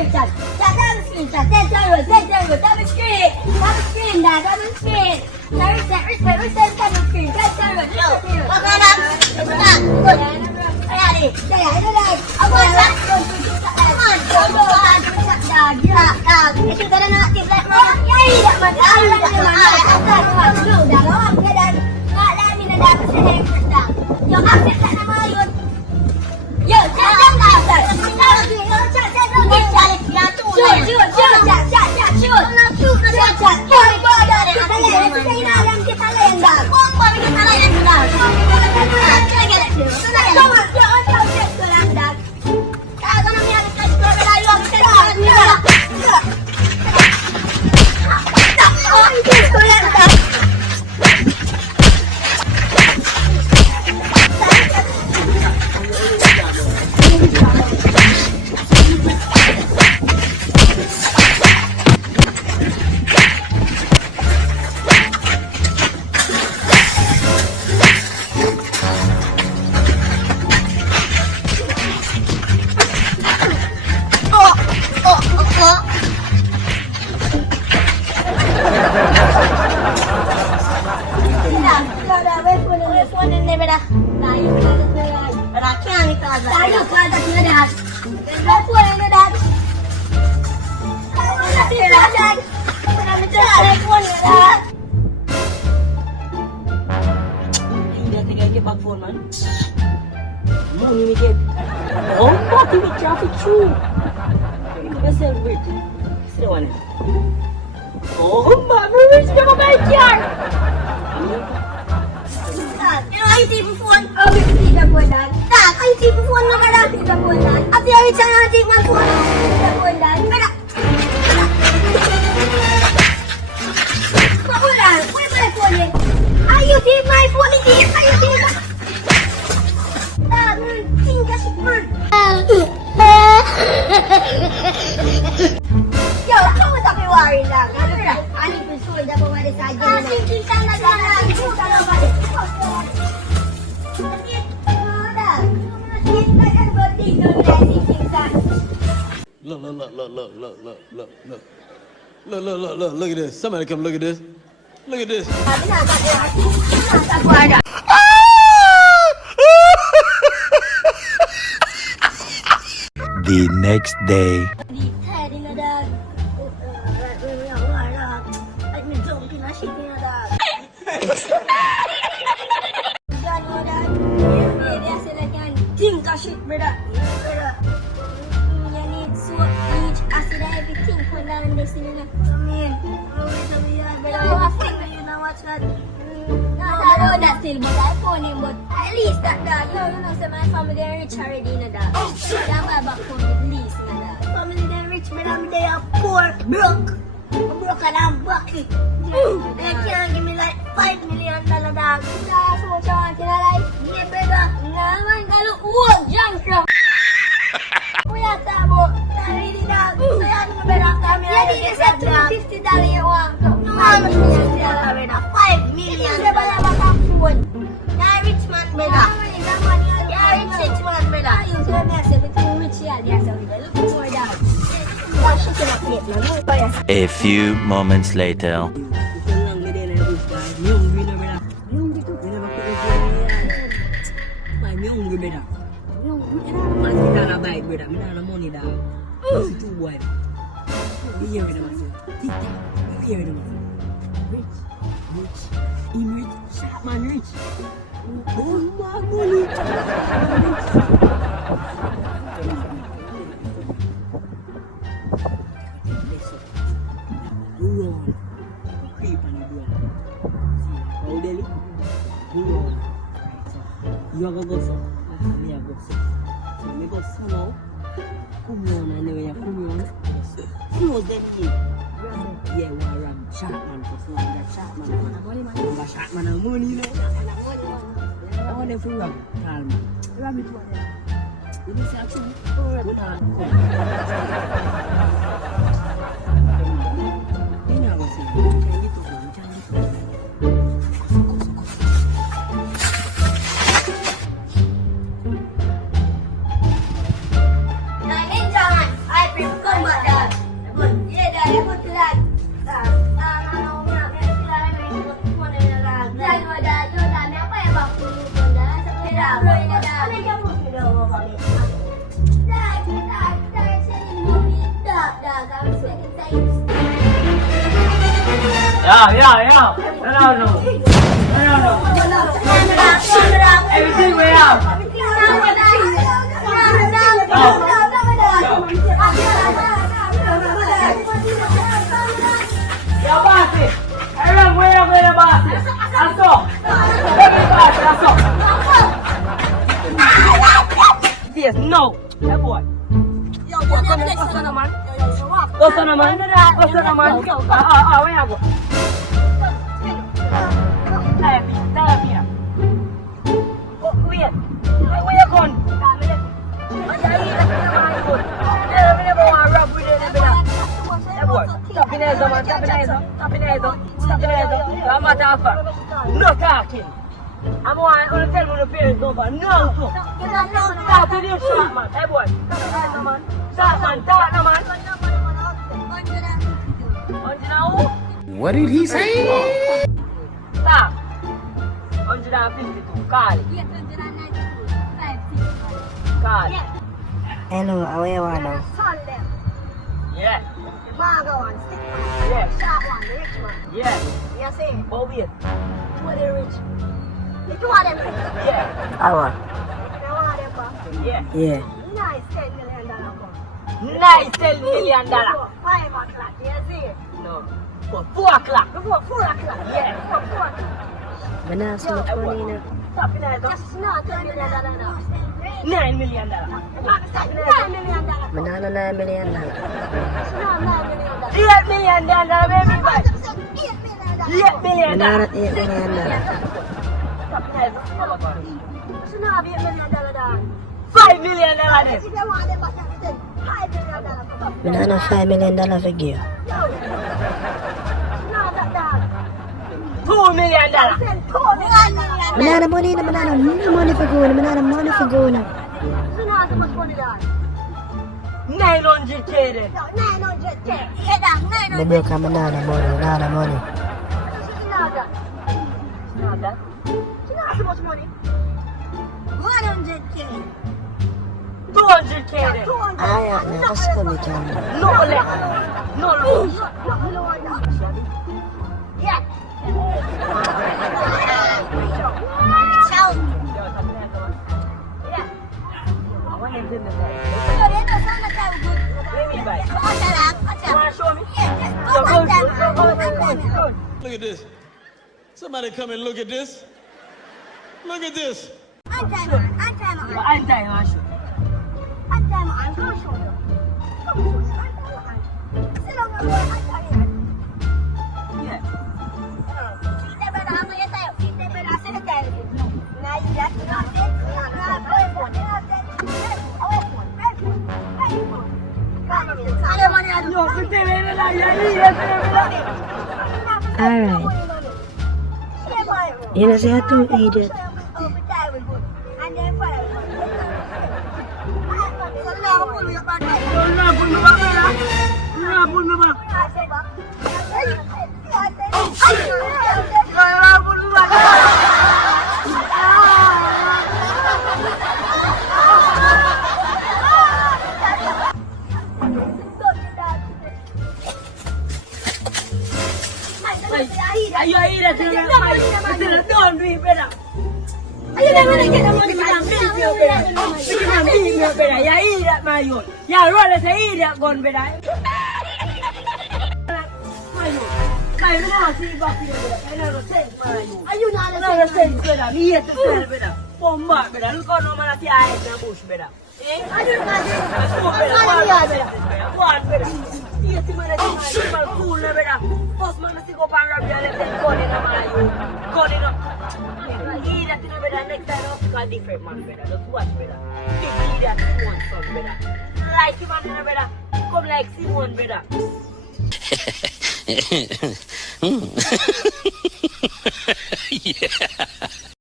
screenshot. That double screenshot. Send download. Double screen, that double screen. Reset, double screen. Send download. Wag na lang. Ito na. Kaya di. Kaya, ito lang. Ako na. Ito ka na natin. Ay, naman. Dalawang ganun. Naalamin na dapat sa record na. Yung access na naman yun. Yun, chat. Oh, pati may traffic shoe. Celebrate. Sino na? Oh, mami, ka mabait yan! Ay, TV phone. Oh, bisa po dan. Tak, ay TV phone na kada bisa po dan. At yung isang ating man phone. Bisa po dan. Kada. Makulan, kuya pala phone eh. Ayo, take my phone ini. Ayo, take. Tak, tinggal super. Yo, kamu tak keluarin dah. Kalau dah, ani pesul dah bawa dia saja. Singkir sana sana. Itu kalau balik. Look at this. Somebody come look at this. Look at this. The next day. Shit, brother. You need so much acid everything put down in this thing. Come in. You know what's that? No, that's still, but I phone him, but at least that dog. You know, so my family are rich already, na dog. That's why back home at least, na dog. Family they rich, but they are poor, broke. I'm broke and I'm bucky. They can't give me like $5 million, dog. That's what you want, you know, like? Yeah, brother. Nah, man, that look wood, junk. Kuya, tabo. Really, dog. So, yan mo, brother, kami. Yeah, this is a $250 you want. No, I'm $5 million. This is a phone. You're rich man, brother. You're rich man, brother. You tell me, I said, between rich here, there's a little more, dog. A few moments later. You are go so. Me go so. So me go so now. Come on, I know you come on. Close them in. Yeah, we are ram Sharkman for so that Sharkman. But Sharkman a money no. I want them to ram. Calm. Ram it one. You know say actually. Good on. You know what say. Come on. Everything way out. Your boss is. Everyone, where you going, your boss is? That's all. That's all. Yes, no. Hey, boy. What's on the man? What's on the man? What's on the man? Where you go? Tell me. Wait. Where you going? Stop in there, man. I'm not talking. No talking. I'm going to tell you the parents over. No. Stop to this shot, man. Hey, boy. Stop, man. Talk, no, man. What did he say? Stop. 152. Call it. Call it. Hello, how are you now? Yeah. Maga one, stick one, Yeah. sharp one, the rich one. Yeah. You see? Oh, yeah. Two of them rich. The two of them rich. Yeah. How are? The one of them come. Yeah. Yeah. Nice $10 million come. Nice $10 million. 5 o'clock, you see? No. For 4 o'clock. Before 4 o'clock. Yeah. Before 4 o'clock. But now so much money now. Stop in there, Just not $10 million now. $9 million. $9 million. But now $9 million. Just not $9 million. $8 million, baby boy. 8 million. $8 million. But now $8 million. Stop in there. Just not $8 million down. $5 million then. If you want them back, then $5 million. But now $5 million for you. Not that down. $2 million. Send $2 million. But now the money, but now the money for going, but now the money for going. So now how much money down? 900K then. No, 900K. Yeah, down, 900K. The broke up, but now the money, now the money. Not that. Not that. So now how much money? 100K. 200K then. 200K. Ah, yeah, now that's what we can do. No less. No less. Yeah. Look at this. Somebody come and look at this. Look at this. Alright. You know, say I too idiot. Don't do it better. You eat that, my youth. You rather say eat that gun better. My youth. My youth, see back here better. I never sense, my youth. Are you not I never sense better. Me hate to tell better. Bomb back better. Look how no man can hide in the bush better. Eh? I do not Go better. Go on better. Yes, man, that's my cool better. First man, I see go and rob you and let them gun in my youth. Gun in up. Eat that thing better. Next time I'll pick a different man better. Just watch better. Big that one son better. Like him and better. Come like Simon better. Yeah.